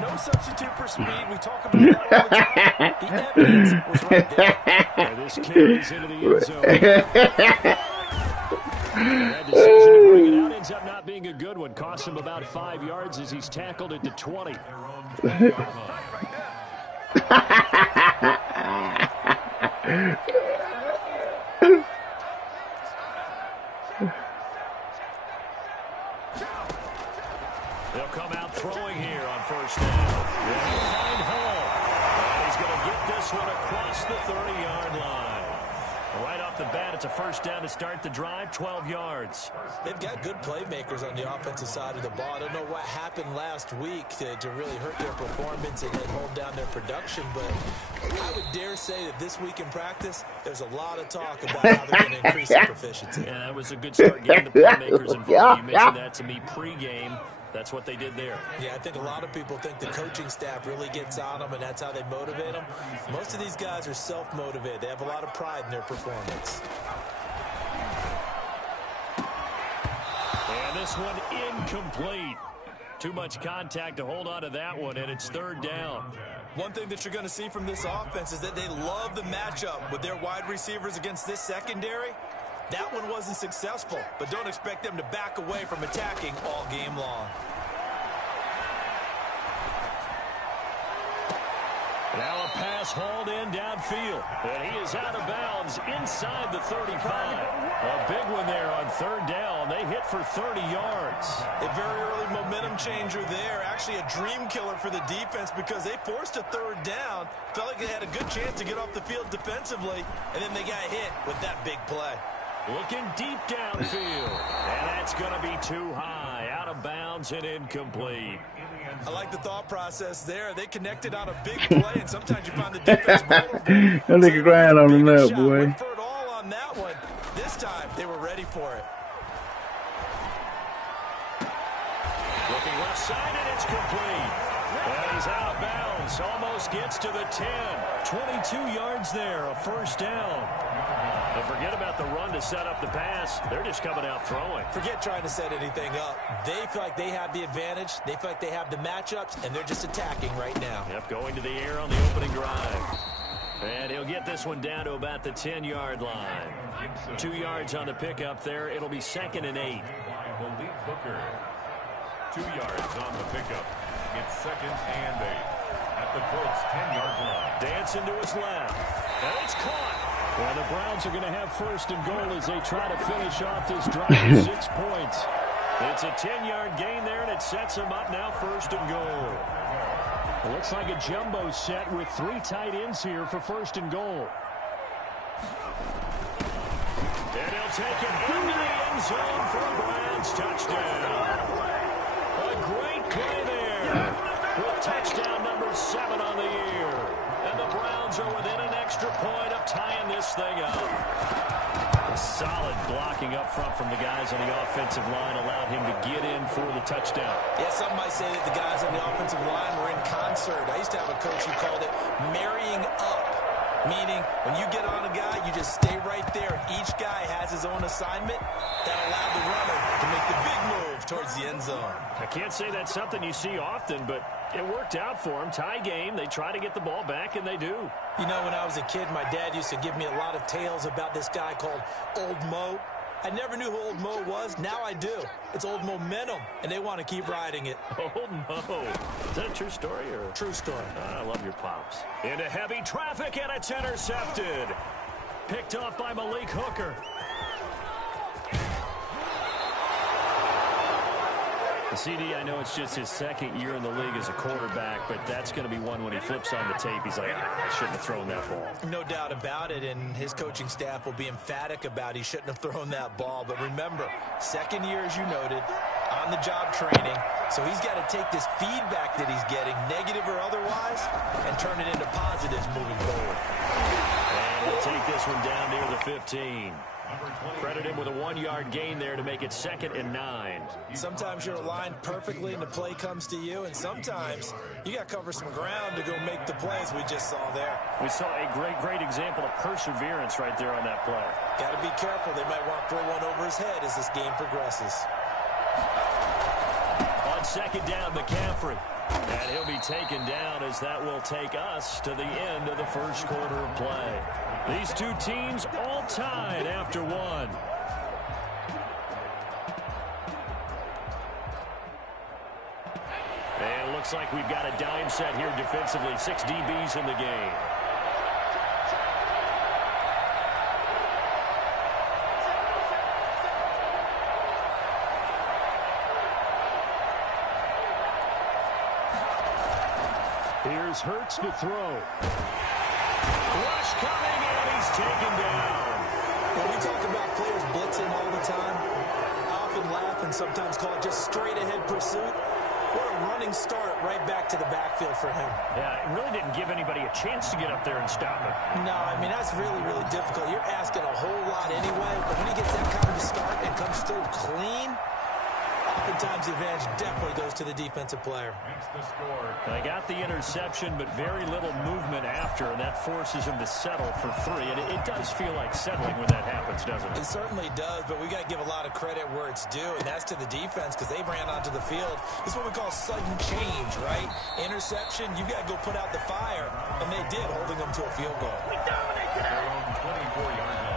No substitute for speed. We talk about that all the time. The evidence was right there. And this carries into the end zone. That decision to bring it out ends up not being a good one. Costs him about 5 yards as he's tackled at the 20. They'll come out throwing here on first down. They'll find Hall. And he's going to get this one across the 30-yard line. Right off the bat, it's a first down to start the drive, 12 yards. They've got good playmakers on the offensive side of the ball. I don't know what happened last week to really hurt their performance and hold down their production, but I would dare say that this week in practice, there's a lot of talk about how they're going to increase their proficiency. Yeah, that was a good start getting the playmakers involved. You mentioned that to me pregame. That's what they did there. Yeah, I think a lot of people think the coaching staff really gets on them, and that's how they motivate them. Most of these guys are self-motivated. They have a lot of pride in their performance. And this one incomplete. Too much contact to hold on to that one, and it's third down. One thing that you're going to see from this offense is that they love the matchup with their wide receivers against this secondary. That one wasn't successful, but don't expect them to back away from attacking all game long. Now a pass hauled in downfield, and he is out of bounds inside the 35. A big one there on third down. They hit for 30 yards. A very early momentum changer there. Actually a dream killer for the defense because they forced a third down. Felt like they had a good chance to get off the field defensively, and then they got hit with that big play. Looking deep downfield, and that's going to be too high, out of bounds and incomplete. I like the thought process there. They connected on a big play, and sometimes you find the defense vulnerable. That nigga grind on him up, boy. Went for it all on that one. This time, they were ready for it. Looking left side, and it's complete. And he's out of bounds, almost gets to the 10. 22 yards there, a first down. And forget about the run to set up the pass. They're just coming out throwing. Forget trying to set anything up. They feel like they have the advantage. They feel like they have the matchups, and they're just attacking right now. Yep, going to the air on the opening drive. And he'll get this one down to about the 10-yard line. 2 yards on the pickup there. It'll be 2nd and 8. Malik Hooker. 2 yards on the pickup. It's 2nd and 8. At the Colts' 10-yard line. Dancing to his left. And it's caught. Well, the Browns are going to have first and goal as they try to finish off this drive with 6 points. It's a 10-yard gain there, and it sets them up now first and goal. It looks like a jumbo set with 3 tight ends here for first and goal. And he'll take it into the end zone for a Browns touchdown. A great play there with touchdown number 7 on the year. And the Browns are within an extra point of tying this thing up. A solid blocking up front from the guys on the offensive line allowed him to get in for the touchdown. Yeah, some might say that the guys on the offensive line were in concert. I used to have a coach who called it marrying up, meaning when you get on a guy, you just stay right there. Each guy has his own assignment that allowed the runner to make the big move towards the end zone. I can't say that's something you see often, but it worked out for them. Tie game. They try to get the ball back, and they do. You know, when I was a kid, my dad used to give me a lot of tales about this guy called Old Mo. I never knew who Old Mo was. Now I do. It's Old Momentum, and they want to keep riding it. Old Mo. Is that a true story? Or? True story. I love your pops. Into heavy traffic, and it's intercepted. Picked off by Malik Hooker. The CD, I know it's just his 2nd year in the league as a quarterback, but that's going to be one when he flips on the tape. He's like, I shouldn't have thrown that ball. No doubt about it, and his coaching staff will be emphatic about he shouldn't have thrown that ball. But remember, 2nd year, as you noted, on-the-job training. So he's got to take this feedback that he's getting, negative or otherwise, and turn it into positives moving forward. And we'll take this one down near the 15. Credit him with a 1-yard gain there to make it 2nd and 9. Sometimes you're aligned perfectly and the play comes to you, and sometimes you got to cover some ground to go make the plays we just saw there. We saw a great example of perseverance right there on that play. Got to be careful. They might want to throw one over his head as this game progresses. On 2nd down, McCaffrey. And he'll be taken down as that will take us to the end of the first quarter of play. These two teams all tied after one. And it looks like we've got a dime set here defensively. 6 DBs in the game. Here's Hurts to throw. Rush coming, and he's taken down. When we talk about players blitzing all the time, I often laugh and sometimes call it just straight-ahead pursuit. What a running start right back to the backfield for him. Yeah, it really didn't give anybody a chance to get up there and stop him. No, I mean, that's really, really difficult. You're asking a whole lot anyway, but when he gets that kind of a start and comes through clean, oftentimes the advantage definitely goes to the defensive player. They got the interception, but very little movement after, and that forces him to settle for 3. And it does feel like settling when that happens, doesn't it? It certainly does, but we got to give a lot of credit where it's due, and that's to the defense because they ran onto the field. This is what we call sudden change, right? Interception, you got to go put out the fire, and they did, holding them to a field goal. We dominated their own 24-yard line.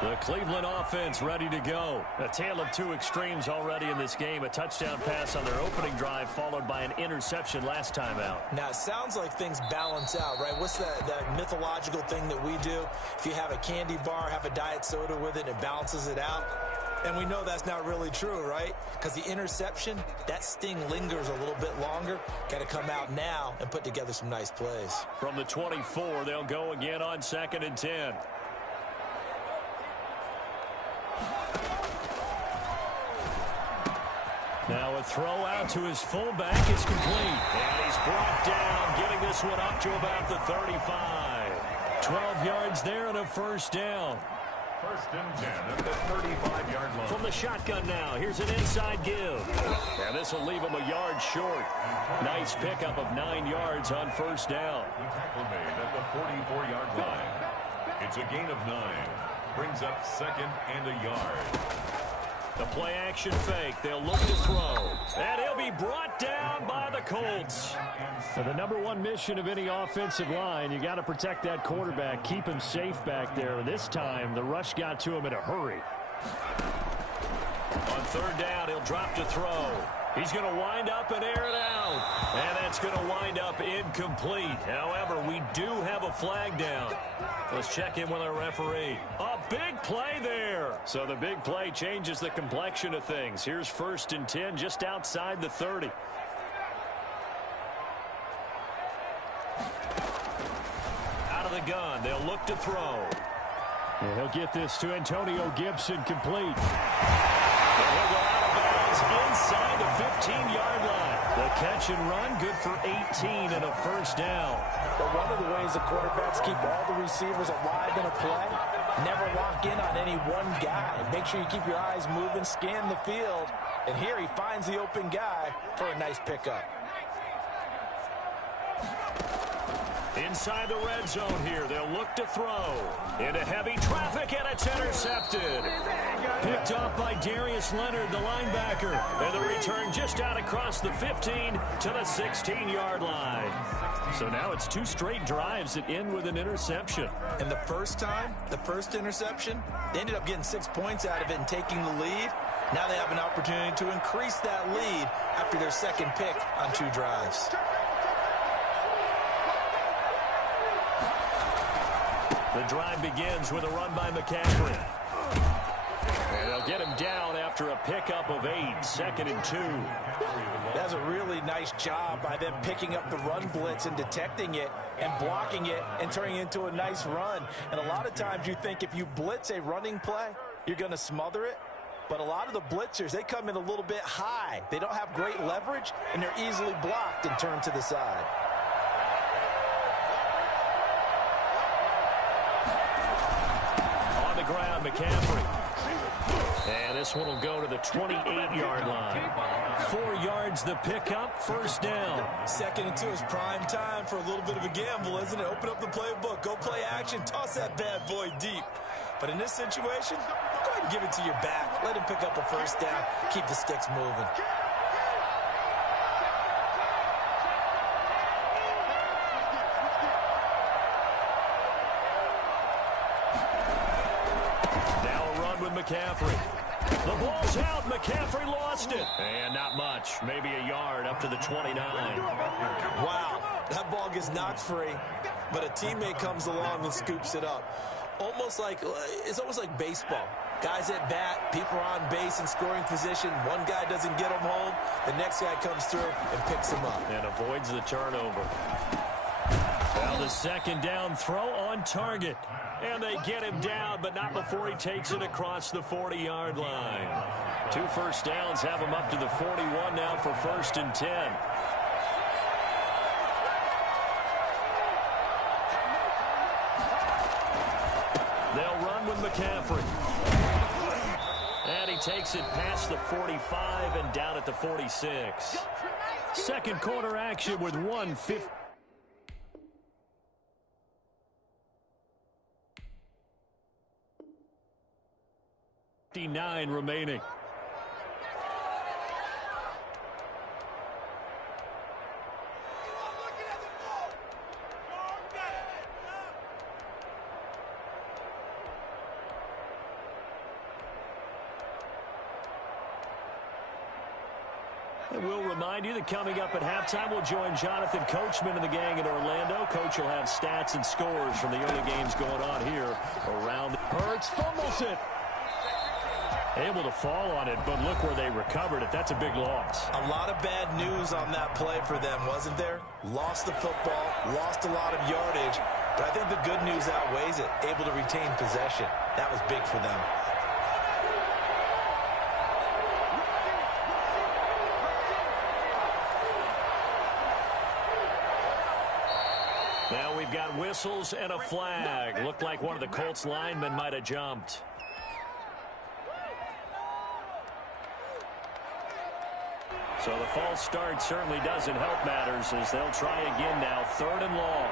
The Cleveland offense ready to go. A tale of two extremes already in this game. A touchdown pass on their opening drive followed by an interception last time out. Now, it sounds like things balance out, right? What's that mythological thing that we do? If you have a candy bar, have a diet soda with it, it balances it out. And we know that's not really true, right? Because the interception, that sting lingers a little bit longer. Got to come out now and put together some nice plays. From the 24, they'll go again on 2nd and 10. Now a throw out to his fullback is complete. And he's brought down, getting this one up to about the 35. 12 yards there and a first down. 1st and 10 at the 35-yard line. From the shotgun now, here's an inside give. And this will leave him a yard short. Nice pickup of 9 yards on 1st down. The tackle made at the 44-yard line. It's a gain of 9. Brings up 2nd and a yard. The play action fake. They'll look to throw. And he'll be brought down by the Colts. So the number one mission of any offensive line, you got to protect that quarterback, keep him safe back there. This time, the rush got to him in a hurry. On 3rd down, he'll drop to throw. He's going to wind up and air it out. And that's going to wind up incomplete. However, we do have a flag down. Let's check in with our referee. A big play there. So the big play changes the complexion of things. Here's 1st and 10 just outside the 30. Out of the gun. They'll look to throw. And he'll get this to Antonio Gibson complete. And he'll go out of bounds inside the 15-yard line. The catch and run, good for 18 and a 1st down. But one of the ways the quarterbacks keep all the receivers alive in a play, never lock in on any one guy. Make sure you keep your eyes moving, scan the field. And here he finds the open guy for a nice pickup. Inside the red zone here, they'll look to throw. Into heavy traffic, and it's intercepted. Picked off by Darius Leonard, the linebacker. And the return just out across the 15 to the 16-yard line. So now it's 2 straight drives that end with an interception. And the first time, the first interception, they ended up getting 6 points out of it and taking the lead. Now they have an opportunity to increase that lead after their 2nd pick on 2 drives. The drive begins with a run by McCaffrey. And they'll get him down after a pickup of 8, 2nd and 2. That's a really nice job by them picking up the run blitz and detecting it and blocking it and turning it into a nice run. And a lot of times you think if you blitz a running play, you're going to smother it. But a lot of the blitzers, they come in a little bit high. They don't have great leverage, and they're easily blocked and turned to the side. On the ground, McCaffrey. And this one will go to the 28-yard line. 4 yards the pickup, 1st down. 2nd and 2 is prime time for a little bit of a gamble, isn't it? Open up the playbook, go play action, toss that bad boy deep. But in this situation, go ahead and give it to your back. Let him pick up a 1st down, keep the sticks moving. McCaffrey. The ball's out. McCaffrey lost it. And not much. Maybe a yard up to the 29. Wow, that ball gets knocked free, but a teammate comes along and scoops it up. It's almost like baseball. Guys at bat, people are on base in scoring position. One guy doesn't get him home. The next guy comes through and picks him up. And avoids the turnover. Well, the second down throw on target. And they get him down, but not before he takes it across the 40-yard line. 2 first downs have him up to the 41 now for 1st and 10. They'll run with McCaffrey. And he takes it past the 45 and down at the 46. Second quarter action with 1:50. 59 remaining. And we'll remind you that coming up at halftime, we'll join Jonathan Coachman and the gang in Orlando. Coach will have stats and scores from the early games going on here around. Hurts fumbles it. Able to fall on it, but look where they recovered it. That's a big loss. A lot of bad news on that play for them, wasn't there? Lost the football, lost a lot of yardage, but I think the good news outweighs it. Able to retain possession. That was big for them. Now we've got whistles and a flag. Looked like one of the Colts linemen might have jumped. So the false start certainly doesn't help matters as they'll try again now. 3rd and long.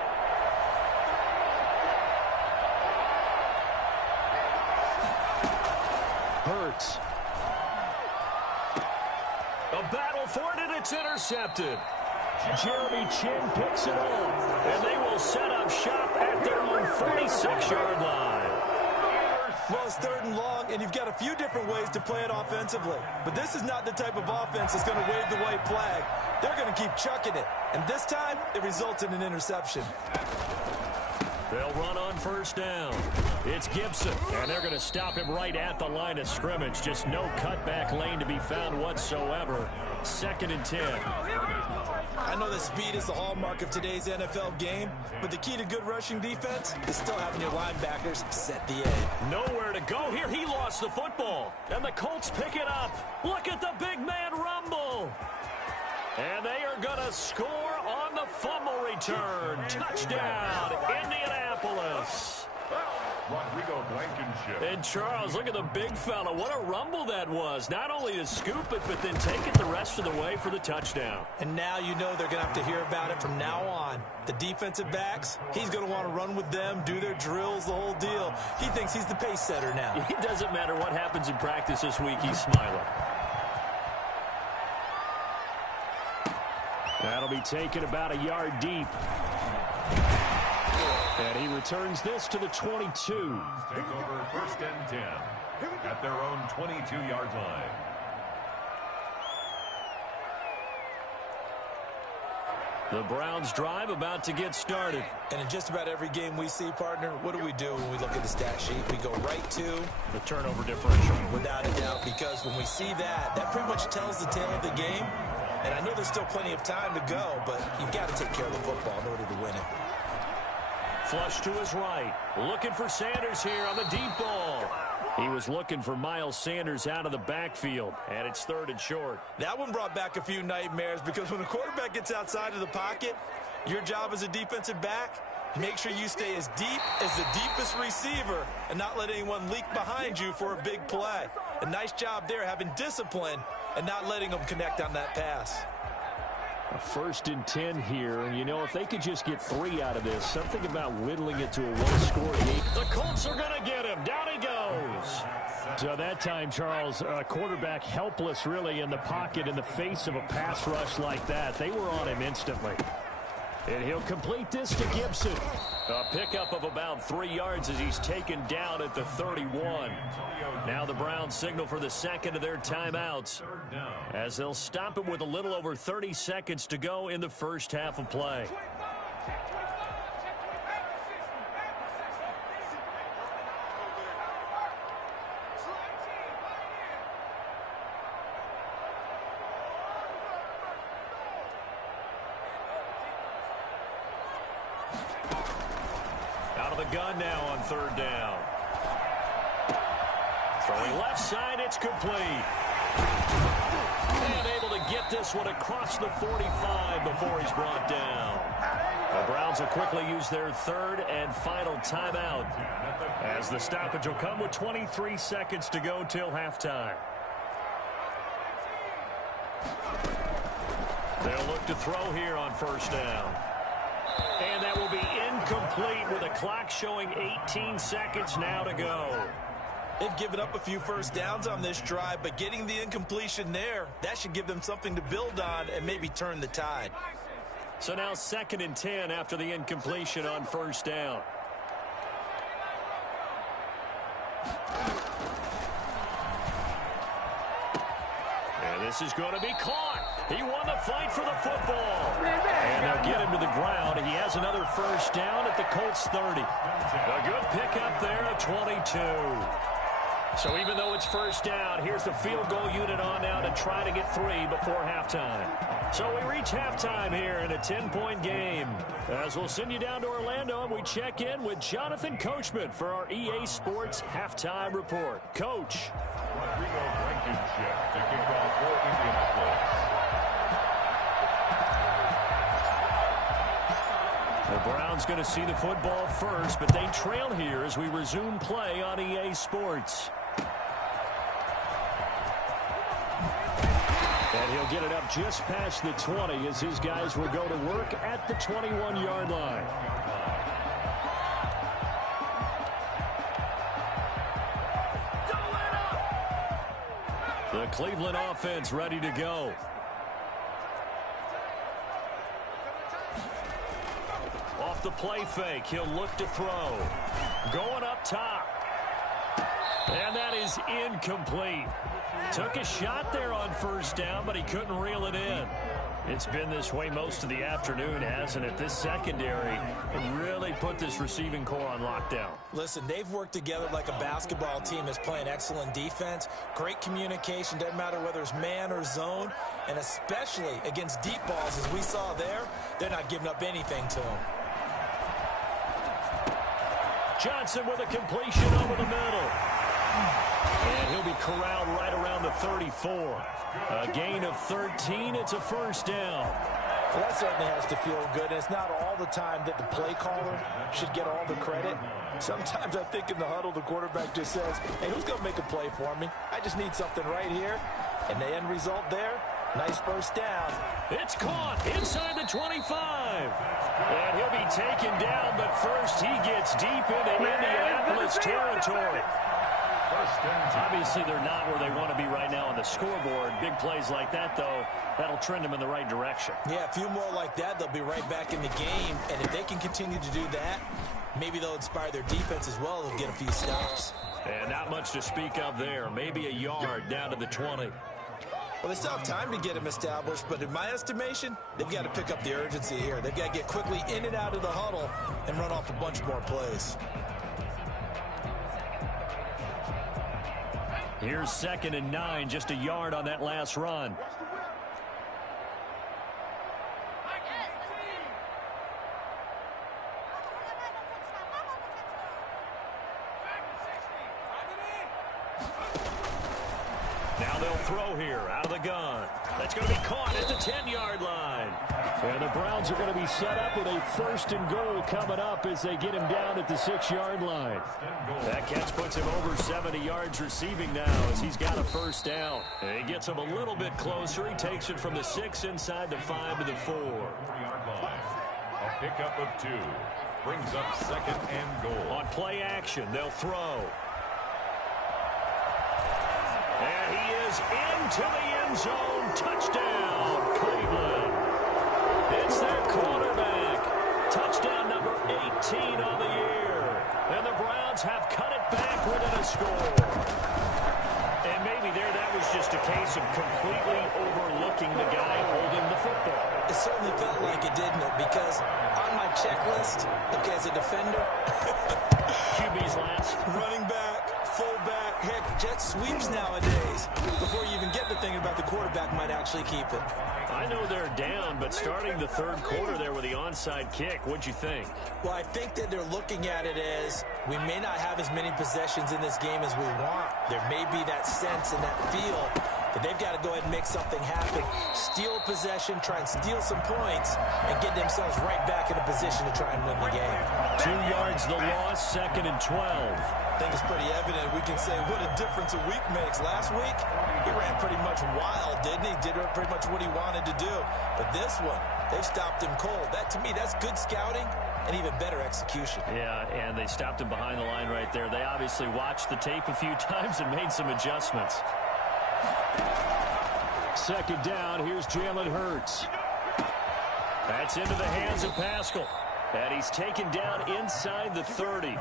Hurts. A battle for it, and it's intercepted. Jeremy Chin picks it up, and they will set up shop at their own 46-yard line. Well, it's 3rd and long, and you've got a few different ways to play it offensively. But this is not the type of offense that's going to wave the white flag. They're going to keep chucking it. And this time, it results in an interception. They'll run on 1st down. It's Gibson, and they're going to stop him right at the line of scrimmage. Just no cutback lane to be found whatsoever. 2nd and 10. I know that speed is the hallmark of today's NFL game, but the key to good rushing defense is still having your linebackers set the edge. Nowhere to go here. He lost the football, and the Colts pick it up. Look at the big man rumble. And they are going to score on the fumble return. Touchdown, Indianapolis. Rodrigo Blankenship. And Charles, look at the big fella. What a rumble that was. Not only to scoop it, but then take it the rest of the way for the touchdown. And now you know they're going to have to hear about it from now on. The defensive backs, he's going to want to run with them, do their drills, the whole deal. He thinks he's the pace setter now. It doesn't matter what happens in practice this week. He's smiling. That'll be taken about a yard deep. And he returns this to the 22. Take over 1st and 10 at their own 22-yard line. The Browns drive about to get started. And in just about every game we see, partner, what do we do when we look at the stat sheet? We go right to the turnover differential. Without a doubt, because when we see that, that pretty much tells the tale of the game. And I know there's still plenty of time to go, but you've got to take care of the football in order to win it. Flush to his right. Looking for Sanders here on the deep ball. He was looking for Miles Sanders out of the backfield, and it's 3rd and short. That one brought back a few nightmares because when the quarterback gets outside of the pocket, your job as a defensive back, make sure you stay as deep as the deepest receiver and not let anyone leak behind you for a big play. A nice job there having discipline and not letting them connect on that pass. A 1st and 10 here, and you know, if they could just get 3 out of this, something about whittling it to a one-score game. The Colts are going to get him. Down he goes. So that time, Charles, quarterback helpless really in the pocket in the face of a pass rush like that. They were on him instantly. And he'll complete this to Gibson. A pickup of about 3 yards as he's taken down at the 31. Now the Browns signal for the second of their timeouts as they'll stop it with a little over 30 seconds to go in the first half of play. Out of the gun now on third down. Throwing left side, it's complete. And able to get this one across the 45 before he's brought down. The Browns will quickly use their third and final timeout as the stoppage will come with 23 seconds to go till halftime. They'll look to throw here on first down. And that will be incomplete with a clock showing 18 seconds now to go. They've given up a few first downs on this drive, but getting the incompletion there, that should give them something to build on and maybe turn the tide. So now 2nd and 10 after the incompletion on first down. And this is going to be caught. He won the fight for the football. And they'll get him to the ground. He has another first down at the Colts 30. A good pickup there at 22. So even though it's first down, here's the field goal unit on now to try to get 3 before halftime. So we reach halftime here in a 10-point game. As we'll send you down to Orlando, and we check in with Jonathan Coachman for our EA Sports Halftime Report. Coach. Rodrigo Blankenship to kick off for Indianapolis. The Browns going to see the football first, but they trail here as we resume play on EA Sports. And he'll get it up just past the 20 as his guys will go to work at the 21-yard line. The Cleveland offense ready to go. Off the play fake, he'll look to throw. Going up top. And that is incomplete. Took a shot there on first down, but he couldn't reel it in. It's been this way most of the afternoon, hasn't it? This secondary really put this receiving core on lockdown. Listen, they've worked together like a basketball team that's playing excellent defense. Great communication, doesn't matter whether it's man or zone. And especially against deep balls, as we saw there, they're not giving up anything to them. Johnson with a completion over the middle. And he'll be corralled right around the 34. A gain of 13. It's a first down. Well, that certainly has to feel good. And it's not all the time that the play caller should get all the credit. Sometimes I think in the huddle, the quarterback just says, hey, who's going to make a play for me? I just need something right here. And the end result there, nice first down. It's caught inside the 25. And he'll be taken down, but first he gets deep into Indianapolis territory. Obviously, they're not where they want to be right now on the scoreboard. Big plays like that, though, that'll trend them in the right direction. Yeah, a few more like that, they'll be right back in the game. And if they can continue to do that, maybe they'll inspire their defense as well. They'll get a few stops. And not much to speak of there. Maybe a yard down to the 20. Well, they still have time to get them established, but in my estimation, they've got to pick up the urgency here. They've got to get quickly in and out of the huddle and run off a bunch more plays. Here's 2nd and 9, just a yard on that last run. Now they'll throw here out of the gun. That's going to be caught at the 10-yard line. And the Browns are going to be set up with a 1st and goal coming up as they get him down at the 6-yard line. That catch puts him over 70 yards receiving now as he's got a first down. And he gets him a little bit closer. He takes it from the 6 inside the 5 to the 4. A pickup of 2 brings up 2nd and goal. On play action, they'll throw. And he is into the end zone. Touchdown, Cleveland. It's their quarterback. certainly felt like it, didn't it? Because on my checklist, okay, as a defender, QB's last. running back, fullback, heck, jet sweeps nowadays. Before you even get to thinking about the quarterback might actually keep it. I know they're down, but starting the third quarter there with the onside kick, what'd you think? Well, I think that they're looking at it as we may not have as many possessions in this game as we want. There may be that sense and that feel that they've got to go ahead and make something happen. Steal possession, try and steal some points, and get themselves right back in a position to try and win the game. 2 yards the loss, 2nd and 12. I think it's pretty evident. We can say what a difference a week makes. Last week, he ran pretty much wild, didn't he? Did pretty much what he wanted to do. But this one, they've stopped him cold. That, to me, that's good scouting and even better execution. Yeah, and they stopped him behind the line right there. They obviously watched the tape a few times and made some adjustments. 2nd down, here's Jalen Hurts. That's into the hands of Pascal. And he's taken down inside the 30.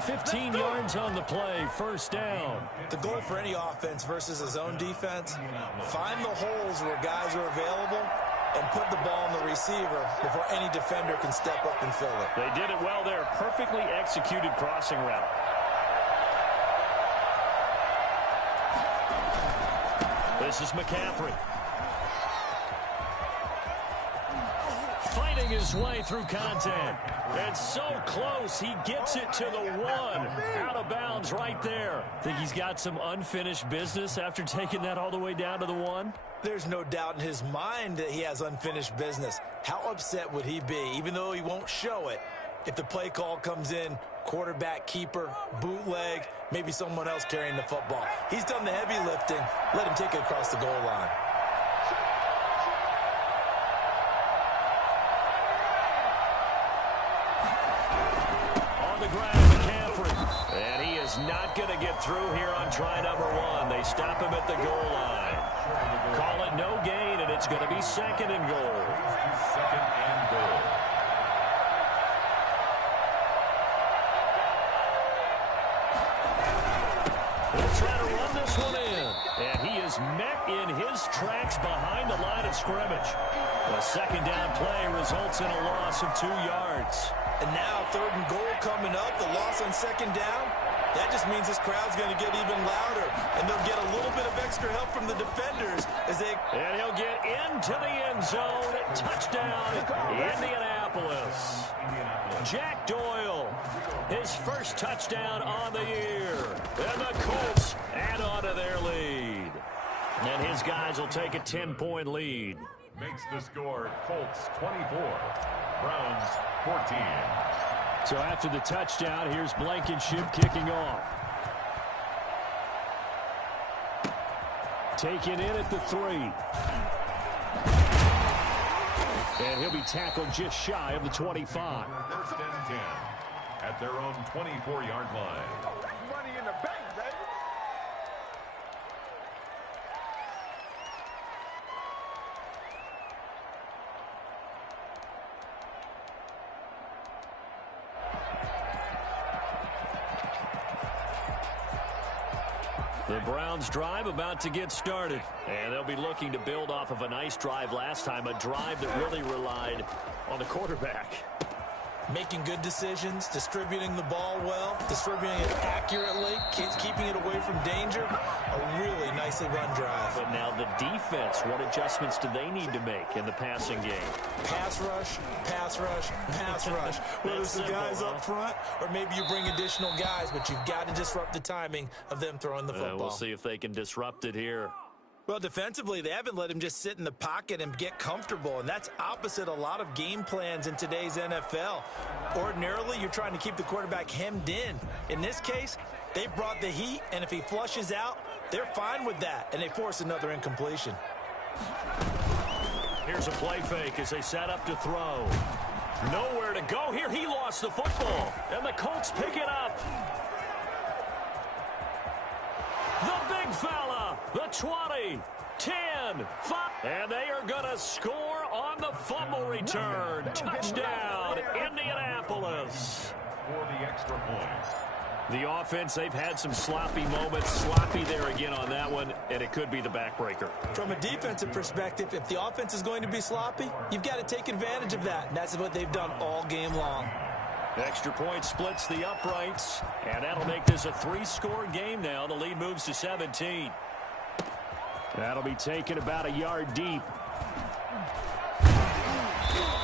15 yards on the play, 1st down. The goal for any offense versus his own defense, find the holes where guys are available and put the ball on the receiver before any defender can step up and fill it. They did it well there. Perfectly executed crossing route. This is McCaffrey. Fighting his way through contact. And so close, he gets it to the 1. Out of bounds right there. Think he's got some unfinished business after taking that all the way down to the 1? There's no doubt in his mind that he has unfinished business. How upset would he be, even though he won't show it, if the play call comes in, quarterback keeper, bootleg, maybe someone else carrying the football. He's done the heavy lifting. Let him take it across the goal line. On the ground, McCaffrey. And he is not going to get through here on try number 1. They stop him at the goal line. Call it no gain, and it's going to be 2nd and goal. 2nd and goal. He'll try to run this one in. And he is met in his tracks behind the line of scrimmage. A 2nd down play results in a loss of 2 yards. And now 3rd and goal coming up. The loss on 2nd down. That just means this crowd's going to get even louder. And they'll get a little bit of extra help from the defenders as they... And he'll get into the end zone. Touchdown, Indianapolis. Jack Doyle, his first touchdown on the year. And the Colts add on to their lead. And his guys will take a 10-point lead. Makes the score Colts 24, Browns 14. So after the touchdown, here's Blankenship kicking off. Taken in at the 3. And he'll be tackled just shy of the 25. 1st and 10 at their own 24-yard line. Money in the bank, baby. The Browns drive about to get started. And they'll be looking to build off of a nice drive last time, a drive that really relied on the quarterback. Making good decisions, distributing the ball well, distributing it accurately, keeping it away from danger. A really nicely run drive. But now the defense, what adjustments do they need to make in the passing game? Pass rush, pass rush, pass rush. Whether it's the guys up front or maybe you bring additional guys, but you've got to disrupt the timing of them throwing the football. We'll see if they can disrupt it here. Well, defensively, they haven't let him just sit in the pocket and get comfortable, and that's opposite a lot of game plans in today's NFL. Ordinarily, you're trying to keep the quarterback hemmed in. In this case, they brought the heat, and if he flushes out, they're fine with that, and they force another incompletion. Here's a play fake as they set up to throw. Nowhere to go here. He lost the football, and the Colts pick it up. The big fella, the 20, 10, 5, and they are going to score on the fumble return. Touchdown, Indianapolis. For the extra point. The offense, they've had some sloppy moments. Sloppy there again on that one, and it could be the backbreaker. From a defensive perspective, if the offense is going to be sloppy, you've got to take advantage of that. And that's what they've done all game long. Extra point splits the uprights, and that'll make this a 3-score game now. The lead moves to 17. That'll be taken about a yard deep.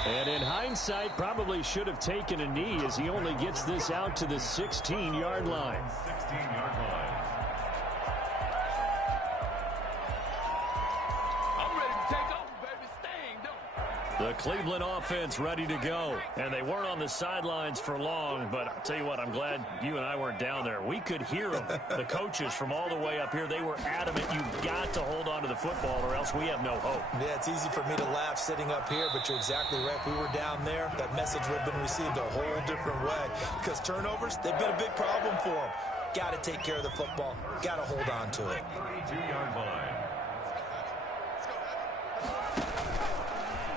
And in hindsight, probably should have taken a knee as he only gets this out to the 16-yard line. 16-yard line. The Cleveland offense ready to go. And they weren't on the sidelines for long, but I'll tell you what, I'm glad you and I weren't down there. We could hear them. The coaches from all the way up here, they were adamant. You've got to hold on to the football or else we have no hope. Yeah, it's easy for me to laugh sitting up here, but you're exactly right. If we were down there, that message would have been received a whole different way. Because turnovers, they've been a big problem for them. Got to take care of the football. Got to hold on to it. 32-yard line.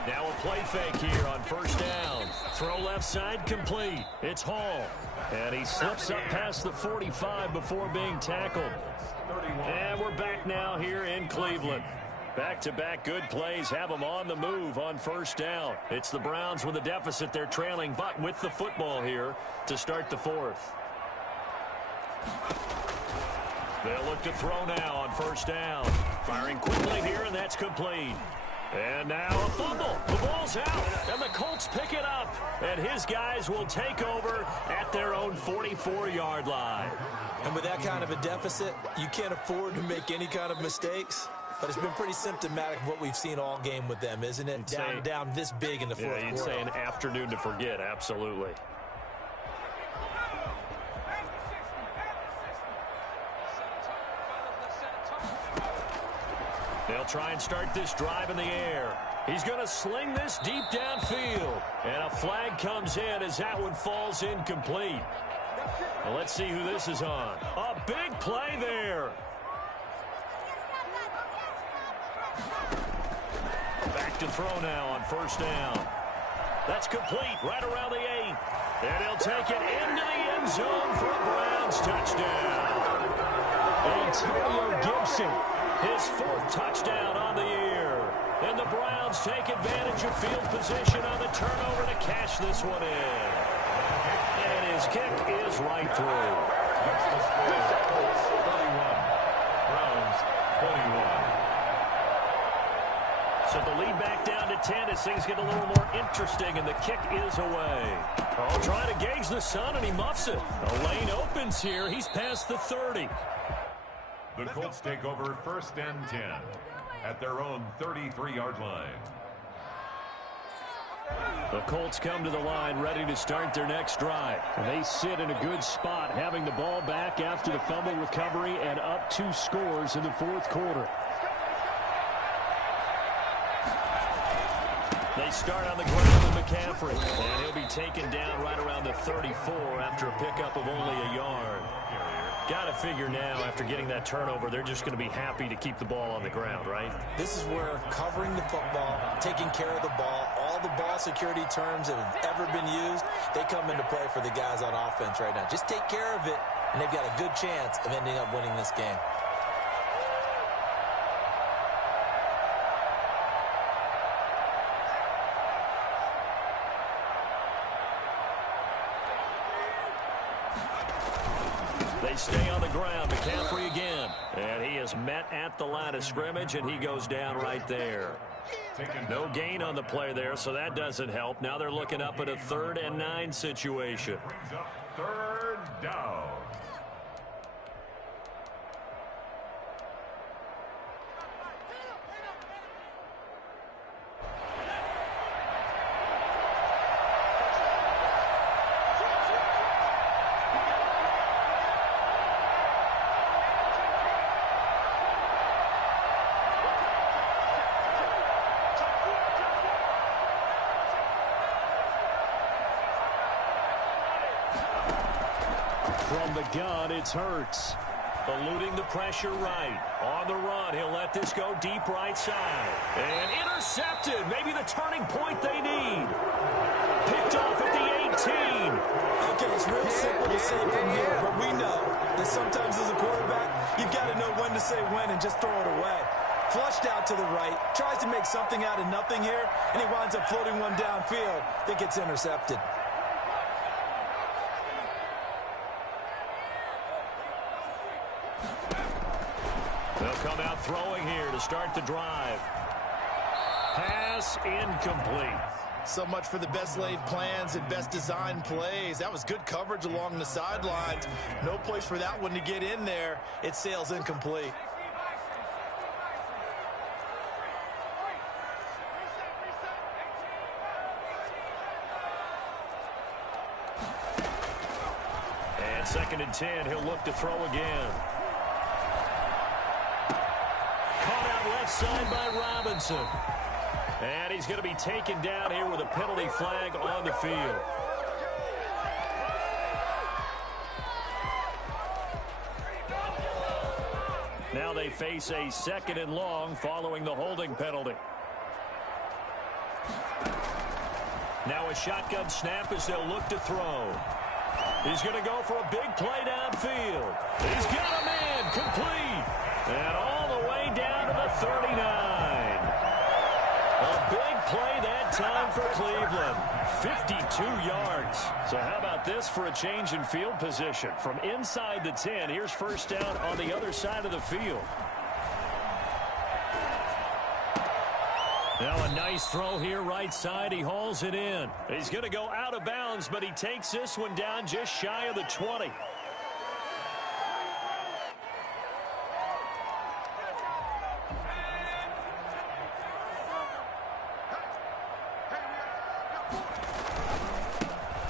Now a play fake here on first down. Throw left side complete. It's Hall. And he slips up past the 45 before being tackled. And we're back now here in Cleveland. Back-to-back good plays have them on the move on first down. It's the Browns with a deficit. They're trailing, but with the football here to start the fourth. They'll look to throw now on first down. Firing quickly here, and that's complete. And now a fumble. The ball's out, and the Colts pick it up. And his guys will take over at their own 44-yard line. And with that kind of a deficit, you can't afford to make any kind of mistakes. But it's been pretty symptomatic of what we've seen all game with them, isn't it? Down this big in the fourth quarter. You'd say an afternoon to forget, absolutely. They'll try and start this drive in the air. He's going to sling this deep downfield. And a flag comes in as that one falls incomplete. Well, let's see who this is on. A big play there. Back to throw now on first down. That's complete right around the 8. And he'll take it into the end zone for a Browns touchdown. Antonio Gibson. His 4th touchdown on the year. And the Browns take advantage of field position on the turnover to cash this one in. And his kick is right through. That's the score. Colts 31. Browns 21. So the lead back down to 10 as things get a little more interesting, and the kick is away. Oh, trying to gauge the sun, and he muffs it. The lane opens here. He's past the 30. The Colts take over 1st and 10 at their own 33-yard line. The Colts come to the line ready to start their next drive. They sit in a good spot, having the ball back after the fumble recovery and up 2 scores in the fourth quarter. They start on the ground with McCaffrey, and he'll be taken down right around the 34 after a pickup of only a yard. Got to figure now, after getting that turnover, they're just going to be happy to keep the ball on the ground, right? This is where covering the football, taking care of the ball, all the ball security terms that have ever been used, they come into play for the guys on offense right now. Just take care of it, and they've got a good chance of ending up winning this game. They stay on the ground. McCaffrey again. And he is met at the line of scrimmage, and he goes down right there. No gain on the play there, so that doesn't help. Now they're looking up at a 3rd and 9 situation. 3rd down. From the gun, it's Hurts. Eluding the pressure right. On the run, he'll let this go deep right side. And intercepted. Maybe the turning point they need. Picked off at the 18. Okay, as It's real simple to say from here, but we know that sometimes as a quarterback, you've got to know when to say when and just throw it away. Flushed out to the right, tries to make something out of nothing here, and he winds up floating one downfield that gets intercepted. They'll come out throwing here to start the drive. Pass incomplete. So much for the best laid plans and best designed plays. That was good coverage along the sidelines. No place for that one to get in there. It sails incomplete. And 2nd and 10, he'll look to throw again. Caught out left side by Robinson. And he's going to be taken down here with a penalty flag on the field. Now they face a 2nd and long following the holding penalty. Now a shotgun snap as they'll look to throw. He's going to go for a big play downfield. He's got a man complete. And all the way down to the 39. A big play that time for Cleveland. 52 yards. So how about this for a change in field position? From inside the 10, here's first down on the other side of the field. Now a nice throw here right side. He hauls it in. He's going to go out of bounds, but he takes this one down just shy of the 20.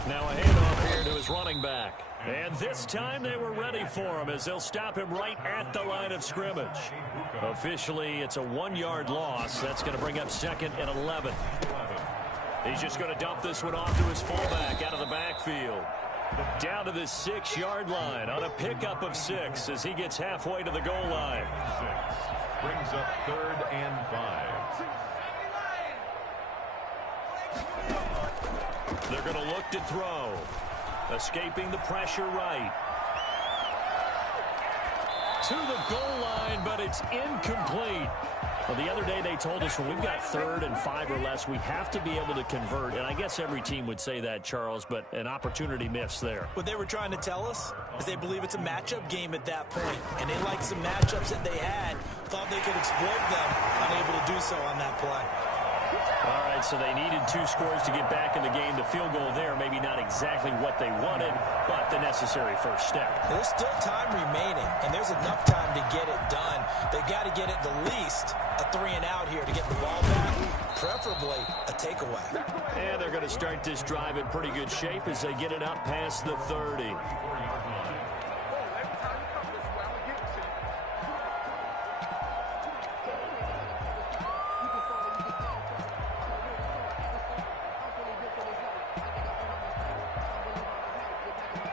Now a handoff here to his running back. And this time they were ready for him as they'll stop him right at the line of scrimmage. Officially, it's a 1-yard loss. That's going to bring up 2nd and 11. He's just going to dump this one off to his fullback out of the backfield. Down to the 6-yard line on a pickup of 6 as he gets halfway to the goal line. 6 brings up 3rd and 5. They're going to look to throw. Escaping the pressure right. To the goal line, but it's incomplete. Well, the other day they told us when we've got 3rd and 5 or less, we have to be able to convert. And I guess every team would say that, Charles, but an opportunity missed there. What they were trying to tell us is they believe it's a matchup game at that point. And they liked some matchups that they had, thought they could exploit them, unable to do so on that play. All right, so they needed 2 scores to get back in the game. The field goal there, maybe not exactly what they wanted, but the necessary first step. There's still time remaining, and there's enough time to get it done. They've got to get it the least a 3-and-out here to get the ball back, preferably a takeaway. And they're going to start this drive in pretty good shape as they get it up past the 30.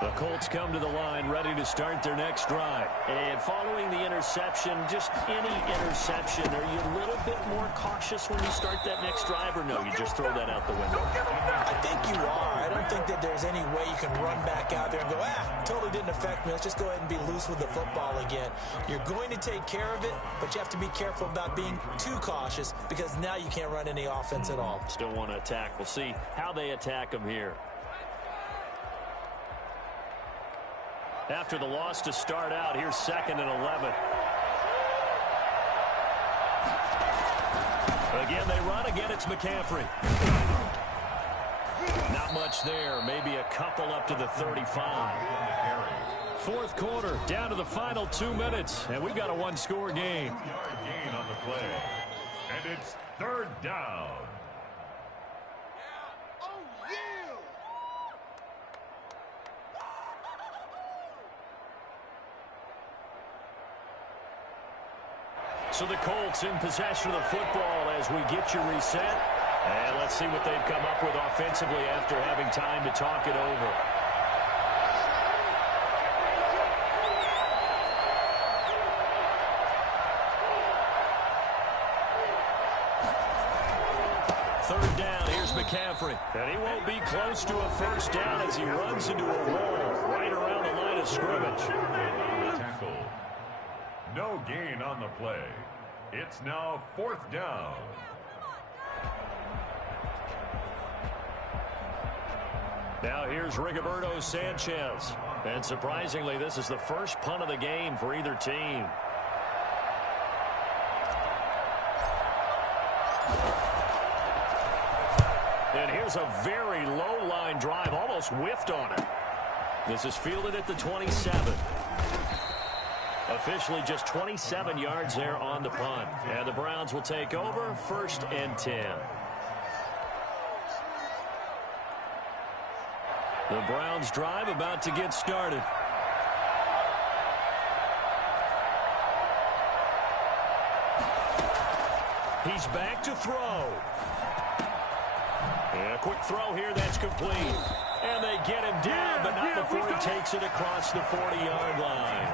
The Colts come to the line ready to start their next drive. And following the interception, just any interception, are you a little bit more cautious when you start that next drive, or no, you just throw that out the window? I think you are. I don't think that there's any way you can run back out there and go, totally didn't affect me. Let's just go ahead and be loose with the football again. You're going to take care of it, but you have to be careful about being too cautious because now you can't run any offense at all. Still want to attack. We'll see how they attack them here. After the loss to start out, here's 2nd and 11. Again, they run. Again, it's McCaffrey. Not much there. Maybe a couple up to the 35. 4th quarter, down to the final 2 minutes, and we've got a 1-score game. Gain on the play. And it's 3rd down. So the Colts in possession of the football as we get you reset. And let's see what they've come up with offensively after having time to talk it over. Third down, here's McCaffrey. And he won't be close to a first down as he runs into a wall right around the line of scrimmage. Tackle. No gain on the play. It's now 4th down. Now here's Rigoberto Sanchez. And surprisingly, this is the first punt of the game for either team. And here's a very low line drive, almost whiffed on it. This is fielded at the 27. Officially just 27 yards there on the punt. And the Browns will take over 1st and 10. The Browns drive about to get started. He's back to throw. And a quick throw here that's complete. And they get him down, but not before he takes it across the 40-yard line.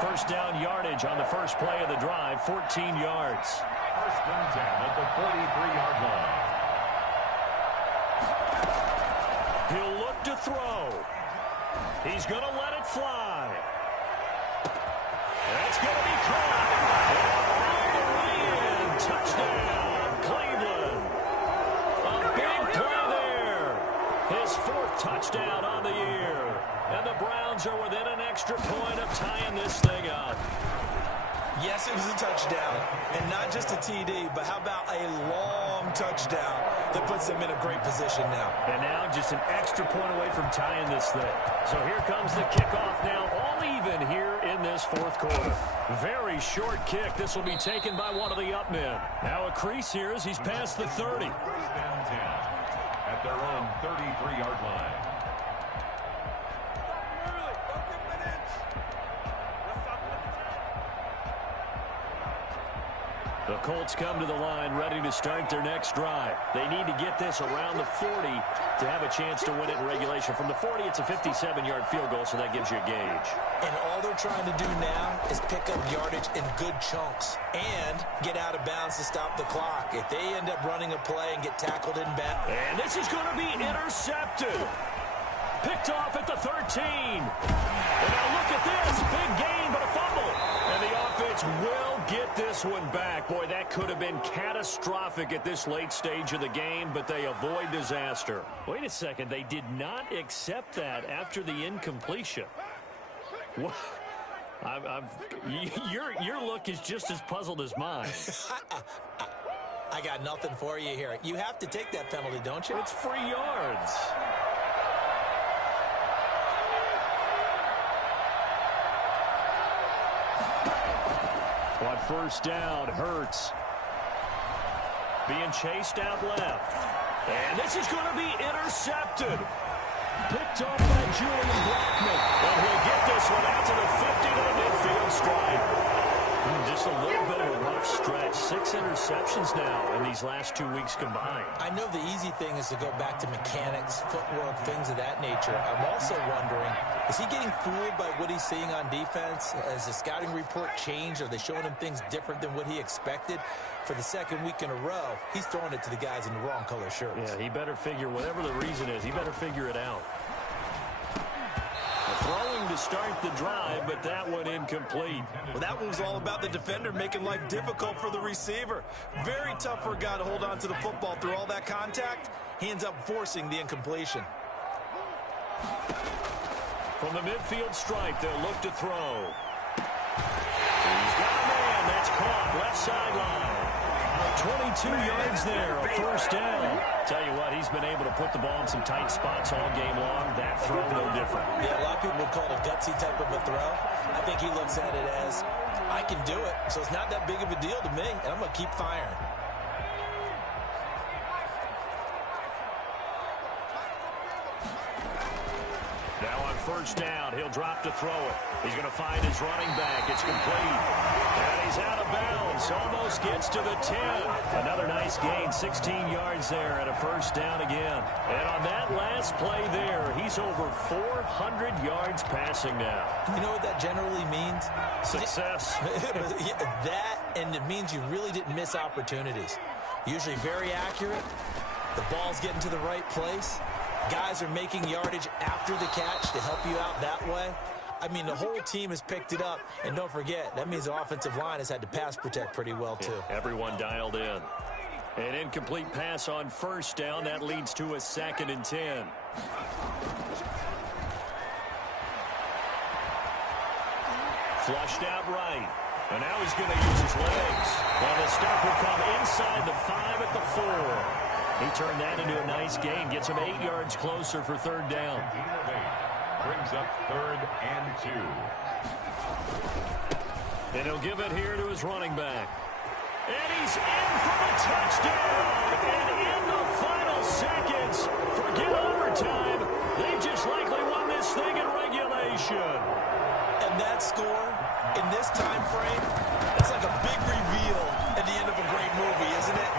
First down yardage on the first play of the drive, 14 yards. 1st and 10 at the 43-yard line. He'll look to throw. He's going to let it fly. That's going to be caught. All the way in. Touchdown, Cleveland. A big play there. His 4th touchdown on the year. And the Browns are within an extra point of tying this thing up. Yes, it was a touchdown, and not just a TD, but how about a long touchdown that puts them in a great position now. And now just an extra point away from tying this thing. So here comes the kickoff now, all even here in this 4th quarter. Very short kick. This will be taken by one of the up men. Now a crease here as he's past the 30. 1st and 10 at their own 33-yard line. The Colts come to the line ready to start their next drive. They need to get this around the 40 to have a chance to win it in regulation. From the 40, it's a 57-yard field goal, so that gives you a gauge. And all they're trying to do now is pick up yardage in good chunks and get out of bounds to stop the clock. If they end up running a play and get tackled in bounds. And this is going to be intercepted. Picked off at the 13. And now look at this. Big gain, but a fumble. And the offense will get this one back. Boy, that could have been catastrophic at this late stage of the game, but they avoid disaster. Wait a second. They did not accept that after the incompletion. What? Your look is just as puzzled as mine. I got nothing for you here. You have to take that penalty, don't you? It's free yards. On first down, Hurts. Being chased out left. And this is going to be intercepted. Picked up by Julian Blackman. And he'll get this one out to the 50 to the midfield stripe. Just a little bit of a rough stretch. 6 interceptions now in these last 2 weeks combined. I know the easy thing is to go back to mechanics, footwork, things of that nature. I'm also wondering, is he getting fooled by what he's seeing on defense? Has the scouting report changed? Are they showing him things different than what he expected? For the 2nd week in a row, he's throwing it to the guys in the wrong color shirts. Yeah, he better figure, whatever the reason is, he better figure it out. Throwing to start the drive, but that one incomplete. Well, that one was all about the defender making life difficult for the receiver. Very tough for a guy to hold on to the football through all that contact. He ends up forcing the incompletion. From the midfield stripe, they'll look to throw. He's got a man. That's caught. Left sideline. 22 yards there, a first down. Tell you what, he's been able to put the ball in some tight spots all game long. That throw, no different. Yeah, a lot of people would call it a gutsy type of a throw. I think he looks at it as, I can do it, so it's not that big of a deal to me, and I'm going to keep firing. Now on first down, he'll drop to throw it. He's going to find his running back. It's complete. And he's out of bounds. Almost gets to the 10. Another nice gain, 16 yards there and a first down again. And on that last play there, he's over 400 yards passing now. You know what that generally means? Success. That, and it means you really didn't miss opportunities. Usually very accurate, The ball's getting to the right place. Guys are making yardage after the catch to help you out that way. I mean, the whole team has picked it up. And don't forget, that means the offensive line has had to pass protect pretty well, too. Yeah, everyone dialed in. An incomplete pass on first down. That leads to a 2nd and 10. Flushed out right. And now he's going to use his legs. And the stop will come inside the 5 at the 4. He turned that into a nice gain. Gets him 8 yards closer for 3rd down. Brings up 3rd and 2. And he'll give it here to his running back. And he's in for the touchdown. And in the final seconds, forget overtime. They just likely won this thing in regulation. And that score in this time frame, it's like a big reveal at the end of a great movie, isn't it?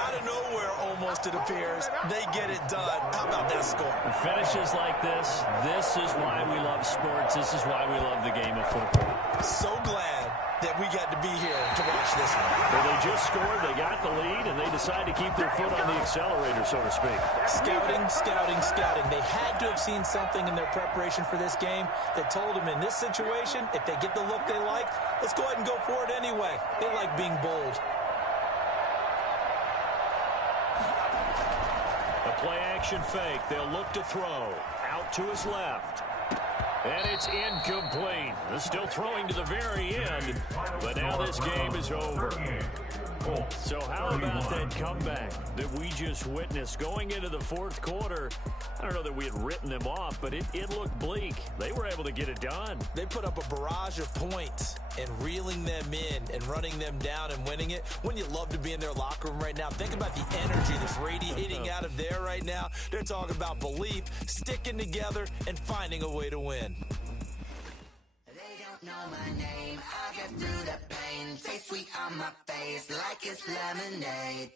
Out of nowhere, almost it appears, they get it done. How about that score? Finishes like this is why we love sports. This is why we love the game of football. So glad that we got to be here to watch this one. Well, they just scored, they got the lead, and they decide to keep their foot on the accelerator, so to speak. Scouting, scouting, scouting. They had to have seen something in their preparation for this game that told them in this situation, if they get the look they like, let's go ahead and go for it anyway. They like being bold. A play-action fake. They'll look to throw. Out to his left. And it's incomplete. They're still throwing to the very end, but now this game is over. So how about that comeback that we just witnessed going into the 4th quarter? I don't know that we had written them off, but it looked bleak. They were able to get it done. They put up a barrage of points and reeling them in and running them down and winning it. Wouldn't you love to be in their locker room right now? Think about the energy that's radiating out of there right now. They're talking about belief, sticking together, and finding a way to win. They don't know my name. I get through the pain. Taste sweet on my face like it's lemonade.